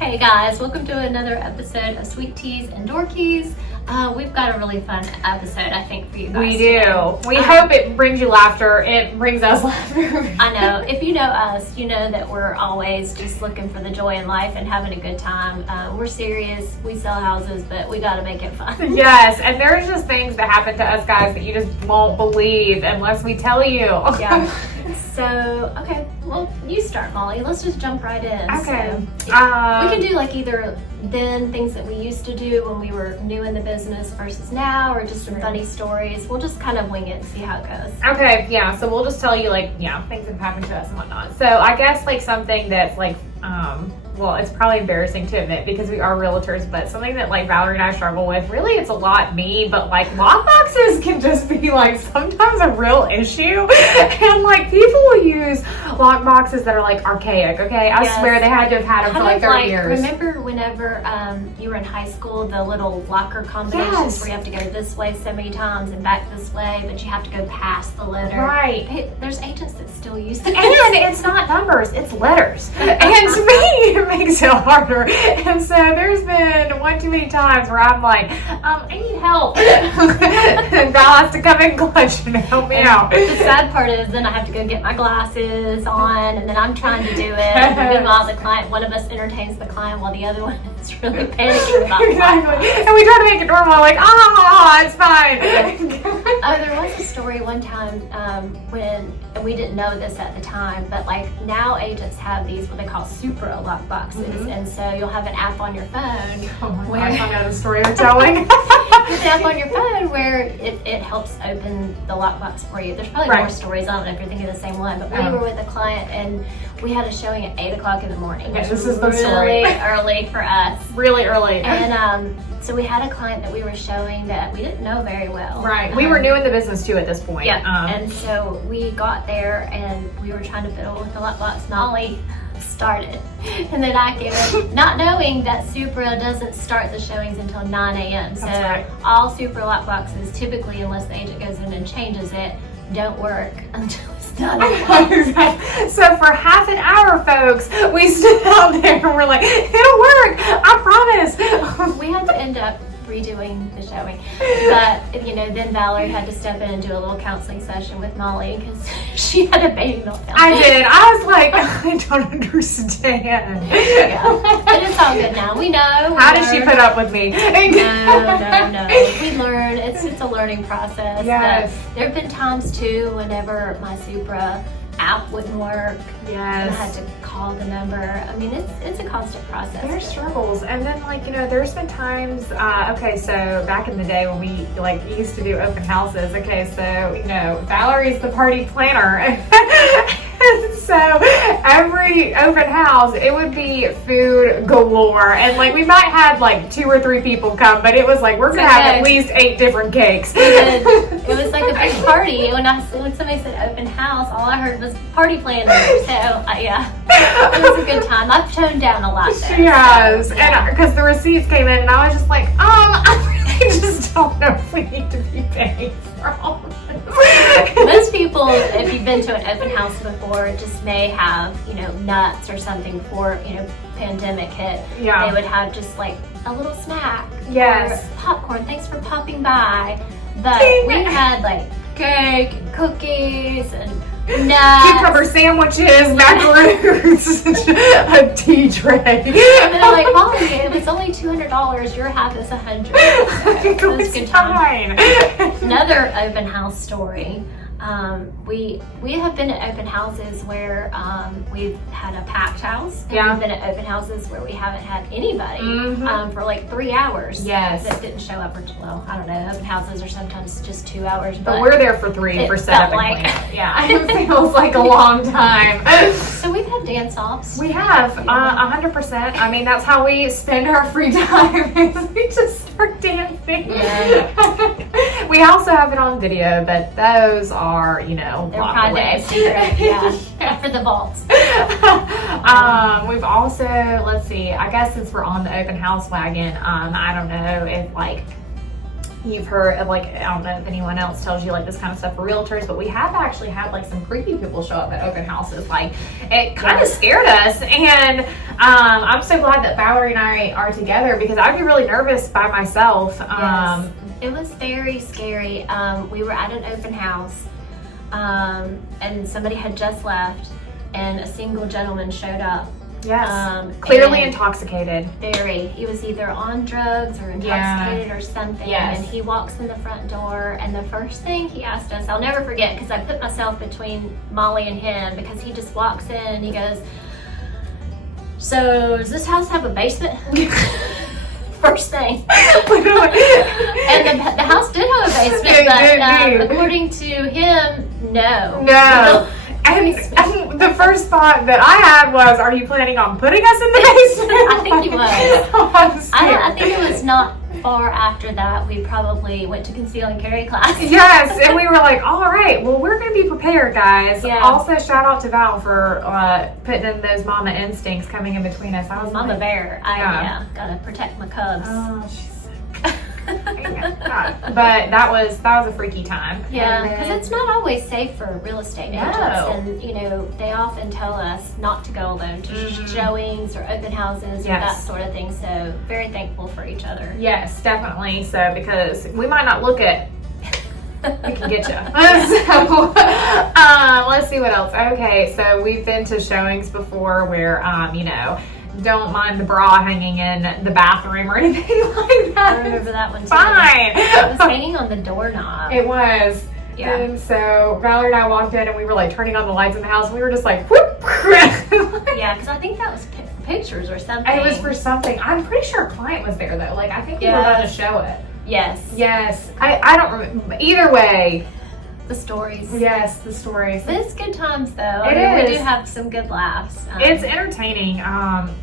Hey guys, welcome to another episode of Sweet Teas and Dorkies. We've got a really fun episode, I think, for you guys. We do. We hope it brings you laughter. It brings us laughter. I know. If you know us, you know that we're always just looking for the joy in life and having a good time. We're serious. We sell houses, but we got to make it fun. Yes, and there's just things that happen to us guys that you just won't believe unless we tell you. Yeah. So, okay, well, you start, Molly. Let's just jump right in. Okay. So, we can do like either then things that we used to do when we were new in the business versus now, or just some funny stories. We'll just kind of wing it and see how it goes. Okay, yeah, so we'll just tell you like, things that have happened to us and whatnot. So I guess like something that's like, well, it's probably embarrassing to admit because we are realtors, but something that like Valerie and I struggle with, really it's a lot me, but like lockboxes can just be like sometimes a real issue. And like people will use lockboxes that are like archaic, okay? I swear they had to have had them for like 30 years. Remember whenever you were in high school, the little locker combinations where you have to go this way so many times and back this way, but you have to go past the letter. Right. There's agents that still use them. And it's not numbers, it's letters. And to me, it makes it harder. And so there's been one too many times where I'm like, I need help. And Val has to come in clutch and help me out. The sad part is then I have to go get my glasses on, and then I'm trying to do it. And meanwhile, one of us entertains the client while the other one is really panicking about it. Exactly. And we try to make it normal, like, it's fine. There was a story one time when, and we didn't know this at the time, but like now agents have these what they call super lock boxes, and so you'll have an app on your phone. Oh my gosh, I know the story you're telling. An app on your phone where it helps open the lockbox for you. There's probably more stories on it if you're thinking of the same one, but we were with a client and we had a showing at 8 o'clock in the morning. Yeah, this is the story. Really early for us. Really early. And so we had a client that we were showing that we didn't know very well. Right. We were new in the business too at this point. Yeah. And so we got there and we were trying to fiddle with the lockbox. Molly started. And then I came in, not knowing that Supra doesn't start the showings until 9 a.m. So all Supra lockboxes, typically, unless the agent goes in and changes it, don't work until it's done. So for half an hour, folks, we stood out there and we're like, it'll work, I promise. We had to end up redoing the showing, but then Valerie had to step in and do a little counseling session with Molly because she had a baby meltdown. I did. I was like, I don't understand. Yeah. But it's all good now. We know. How did she put up with me? No. We learn. It's a learning process. Yes. But there have been times too whenever my Supra app wouldn't work. Yes. I had to call the number. I mean, it's a constant process. There's struggles. And then there's been times, so back in the day when we used to do open houses, Valerie's the party planner. So every open house, it would be food galore. And we might have 2 or 3 people come, but it was we're going to have at least 8 different cakes. It was like a big party. When somebody said open house, all I heard was party planner. So it was a good time. I've toned down a lot there. Yes, and because the receipts came in and I was just like, I really just don't know if we need to be paying for all of this. Most people, if you've been to an open house before, just may have, nuts or something for, pandemic hit. Yeah. They would have just a little snack. Yes. Or popcorn. Thanks for popping by. But we had cake and cookies and nuts. Cucumber sandwiches, macaroons, a tea tray. And they're like, Molly, it was only $200. Your half is $100. So it was a good time. Another open house story. We have been at open houses where we've had a packed house. And we've been at open houses where we haven't had anybody for 3 hours. Yes. That didn't show up. I don't know. Open houses are sometimes just 2 hours. But we're there for 3 for setup and cleanup. Yeah, it feels like a long time. So we've had dance-offs. We have, 100%. I mean, that's how we spend our free time. We just start dancing. Yeah. We also have it on video, but those are, they're private secret. Yeah. For the vaults. We've also, let's see, I guess since we're on the open house wagon, I don't know if you've heard of, like, I don't know if anyone else tells you like this kind of stuff for realtors, but we have actually had like some creepy people show up at open houses. Like, it kind of scared us, and I'm so glad that Valerie and I are together, because I'd be really nervous by myself. Yes. It was very scary. We were at an open house, and somebody had just left, and a single gentleman showed up. Yes. Clearly intoxicated. Very. He was either on drugs or intoxicated or something. Yes. And he walks in the front door, and the first thing he asked us, I'll never forget, because I put myself between Molly and him, because he just walks in and he goes, "So does this house have a basement?" First thing. And the house did have a basement, but according to him, no. No. And the first thought that I had was, are you planning on putting us in the basement? I think he was. I think it was not far after that. We probably went to conceal and carry class. Yes, and we were like, all right, well, we're going to be prepared, guys. Yeah. Also, shout out to Val for putting in those mama instincts coming in between us. I was Mama like, bear. I gotta protect my cubs. Oh, she's so but that was a freaky time. Yeah, because it's not always safe for real estate agents, and you know, they often tell us not to go alone to showings or open houses or that sort of thing. So very thankful for each other. Yes, definitely. So, because we might not look at we can get you. So, let's see what else. Okay, so we've been to showings before where you know, don't mind the bra hanging in the bathroom or anything like that. I remember that one too. Fine. It was hanging on the doorknob. It was. Yeah. And so Valerie and I walked in, and we were like turning on the lights in the house. And we were just like, whoop. Yeah, because I think that was pictures or something. It was for something. I'm pretty sure a client was there though. Like, I think we were about to show it. Yes. Yes. I don't remember. Either way. The stories. Yes, the stories. But it's good times though. It is. We do have some good laughs. It's entertaining.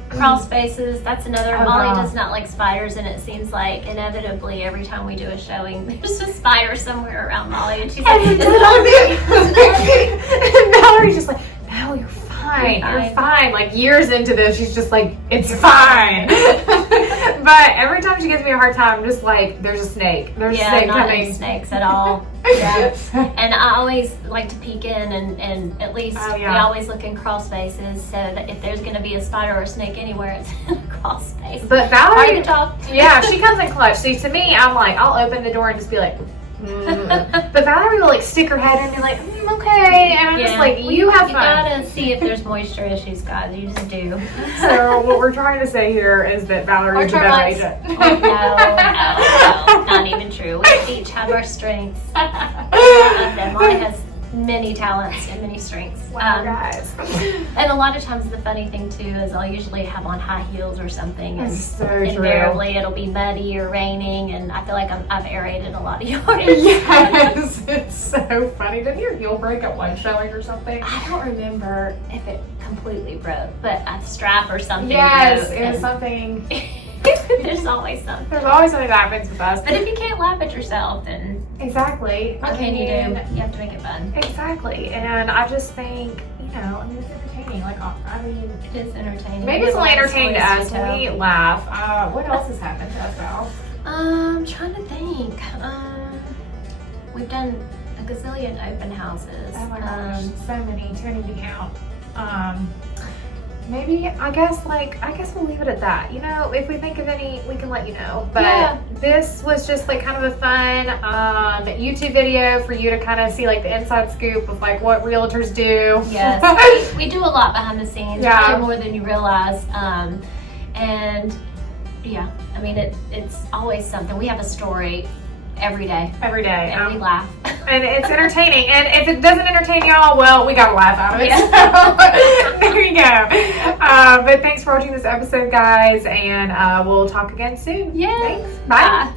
Crawl spaces, that's another. Oh, Molly God. does not like spiders, and it seems like inevitably every time we do a showing, there's a spider somewhere around Molly, and she's like, "Is it on me?" And Valerie's just like, "No, you're fine. You're fine." Like, years into this, she's just like, "It's fine." But every time she gives me a hard time, I'm just like, "There's a snake. There's a snake not coming." any snakes at all. Yeah. And I always like to peek in, and at least we always look in crawl spaces, so that if there's going to be a spider or a snake anywhere, it's in a crawl space. But Valerie, talk. Yeah, she comes in clutch. See, to me, I'm like, I'll open the door and just be like, But Valerie will like stick her head in and be like, okay, and I'm just like, you have fun. You gotta see if there's moisture issues, guys. You just do. So what we're trying to say here is that Valerie is a better agent. No, not even true. We each have our strengths. Molly has many talents and many strengths. Wow, guys. And a lot of times the funny thing too is I'll usually have on high heels or something, and so invariably it'll be muddy or raining, and I feel like I've aerated a lot of yours. Yes, it's so funny. Didn't your heel break at one showing or something? I don't remember if it completely broke, but a strap or something. Yes, broke, it was something. There's always something. There's always something that happens with us. But if you can't laugh at yourself, then exactly. what can you do? You have to make it fun. Exactly. And I just think, you know, I mean, it's entertaining. Like, I mean, it is entertaining. Maybe it's only entertaining to us when we laugh. What else has happened to us, Val? I'm trying to think. We've done a gazillion open houses. Oh my gosh, so many, too many to count. Maybe, I guess we'll leave it at that. You know, if we think of any, we can let you know. But this was just like kind of a fun YouTube video for you to kind of see like the inside scoop of like what realtors do. Yes, we do a lot behind the scenes, probably more than you realize. And yeah, I mean, it's always something. We have a story every day. Every day. And we laugh. And it's entertaining. And if it doesn't entertain y'all, well, we got to laugh out of it. Yeah. So, there you go. But thanks for watching this episode, guys. And we'll talk again soon. Yeah. Thanks. Bye.